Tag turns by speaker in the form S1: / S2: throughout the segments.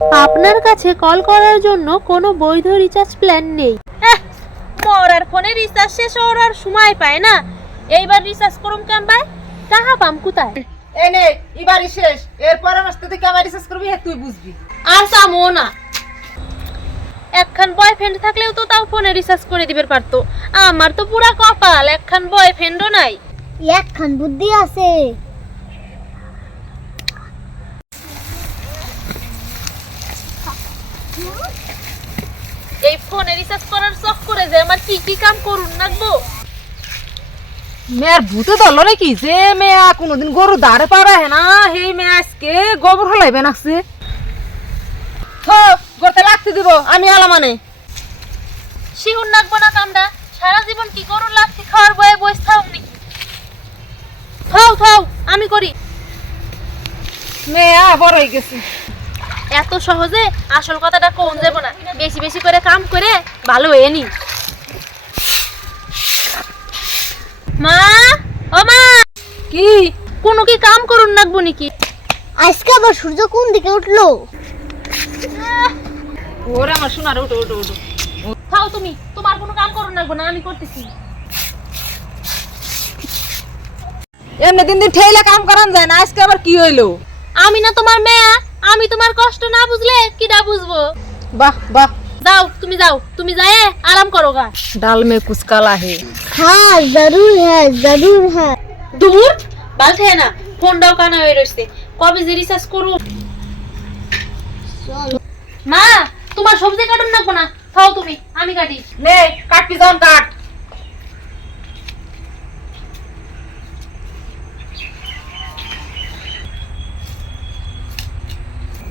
S1: আপনার কাছে কল করার জন্য কোনো বৈধ রিচার্জ প্ল্যান নেই। মরার ফোনে রিচার্জ শেষ হওয়ার আর সময় পায় না। এইবার রিচার্জ করুম কেন ভাই? টাকা পাম কোথায়?
S2: এনে এবারই শেষ। এরপর আমার সাথে তুই কেমন রিসার্চ করবি হে তুই বুঝবি।
S1: আর চামো না। একখান বয়ফ্রেন্ড থাকলেও তো তাও ফোনে রিচার্জ করে দিবে পারতো। আমার তো পুরা কপাল একখান বয়ফ্রেন্ডও নাই।
S3: একখান বুদ্ধি আছে
S1: এই ফোনে রিচার্জ করার শখ করে যে আমার কি কি কাম করুন লাগবো
S2: মেয়ের ভূতে ধরল নাকি যে মেয়া কোনোদিন গরু দাঁড়ে পারা হে না সেই মেয়ে আজকে গোবর হলাইবে নাকছে গরতে লাগতে দিব আমি আলা মানে
S1: শিহুর নাকবো না কামটা সারা জীবন কি করুন লাগছি খাওয়ার বয়ে বসে থাও নাকি? থাও থাও আমি করি।
S2: মেয়া বড় হয়ে গেছে।
S1: এত সহজে আসল কথাটা কোন যাব না। বেশি বেশি করে কাম করে ভালো হয়ে নি। মা ও মা!
S2: কি?
S1: কোনো কি কাম করুন নাকবো নাকি
S3: আজকে আবার সূর্য কোন দিকে উঠল?
S2: ওরে আমার শোনার উঠো উঠো উঠো
S1: খাও তুমি তোমার কোনো কাম করুন নাকবো না আমি করতেছি।
S2: এমনি দিন দিন ঠেলে কাম করান যায় না আজকে আবার কি হইল?
S1: আমি না তোমার মেয়া আমি তোমার কষ্ট না বুঝলে কিটা বুঝব?
S2: বাহ বাহ।
S1: যাও তুমি যাও তুমি যায় আরাম করো গা।
S2: ডাল মে কুছ কালা হে
S3: হ্যাঁ জরুর হ্যাঁ জরুর হ্যাঁ।
S1: দূর বালতে না ফোনটাও কানা হয়ে রয়েছে কবে যে রিচার্জ করু? মা তোমার সবজি কাটুন না না খাও তুমি আমি কাটি।
S2: নে কাটবি যান কাট।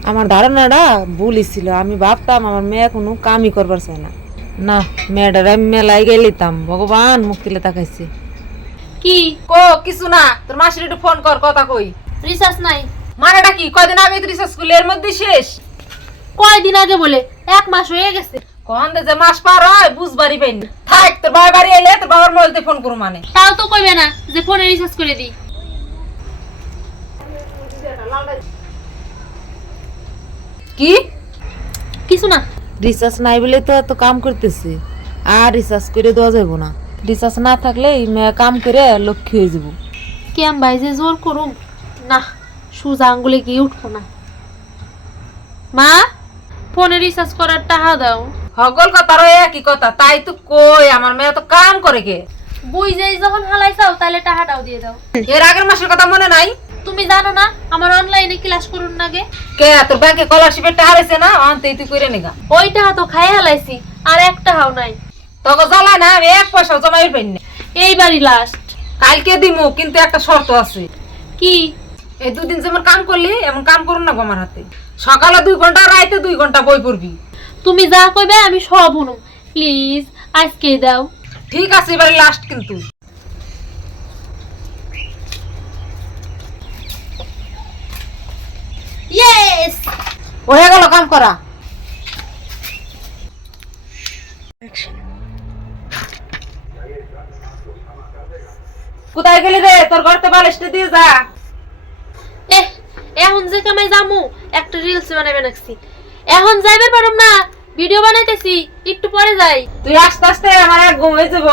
S2: আমার ধারণাটা ভুলই ছিল। আমি ভাবতাম আমার মেয়ে কোনো কামই করবার চায় না। না মেয়েটার আমি মেলায় গেলিতাম। ভগবান মুক্তিলে তাকাইছে।
S1: কি?
S2: কো কিছু না। তোর মাসির একটু ফোন কর কথা কই।
S1: রিচার্জ নাই।
S2: মানেটা কি? কয়দিন আগে রিসার্চ করলি এর মধ্যে শেষ?
S1: কয়দিন আগে বলে? এক মাস হয়ে গেছে।
S2: কখন যে মাস পার হয় বুঝবারই পাইনি। থাক তোর বাবা বাড়ি এলে তোর বাবার মোবাইলতে ফোন করু মানে।
S1: তাও তো কইবে না যে ফোনে রিচার্জ করে দিই।
S2: কি?
S1: কিছু না।
S2: রিচার্জ নাই বলে তো এত কাম করতেছে। আর রিচার্জ করে দেওয়া যাব না। রিচার্জ না থাকলে কাম করে লক্ষ্মী হয়ে যাব।
S1: কেম ভাই যে জোর করুম না সুজা আঙ্গুলে গিয়ে উঠবো না। মা ফোনে রিচার্জ করার টাকা দাও।
S2: হগল কথারও একই কথা তাই তো কই আমার মেয়ে তো কাম করে কে
S1: বুঝ যাই যখন হালাইছাও তাহলে টাকাটাও দিয়ে দাও।
S2: এর আগের মাসের কথা মনে নাই?
S1: তুমি জানো না আমার অনলাইনে ক্লাস করুন নাগে
S2: কে তোর ব্যাংকে স্কলারশিপের টাকা রয়েছে না? আনতেই তুই করে নিগা
S1: ওই টাকা তো খাই হালাইছি আর এক টাকাও নাই।
S2: তোকে জ্বালা না আমি এক পয়সা জমাই পাইনি।
S1: এইবারই লাস্ট
S2: কালকে দিমু কিন্তু একটা শর্ত আছে।
S1: কি?
S2: এই দুদিন যেমন কাম করলি এমন কাম করুন না গো আমার হাতে। সকালে দুই ঘণ্টা রাইতে দুই ঘণ্টা বই পড়বি।
S1: তুমি যা কইবে আমি সব শুনুম প্লিজ আজকে দাও।
S2: ঠিক আছে এবারে লাস্ট কিন্তু। হয়ে গেল কাম করা। কোথায় গেলি রে? তোর ঘরতে বালিশটা দিয়ে যা।
S1: এখন যে জামু একটা রিলস বানাবে রাখছি এখন যাইবে পারুম না ভিডিও বানাইতেছি একটু পরে যাই।
S2: তুই আস্তে আস্তে আমার এক ঘুম যাব।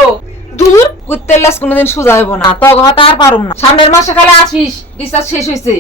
S1: দূর।
S2: কুত্তের লাস কোনোদিন সোজা হইব না তো ঘর আর পারুম না। সামনের মাসে খালি আসিস রিচার্জ শেষ হয়েছে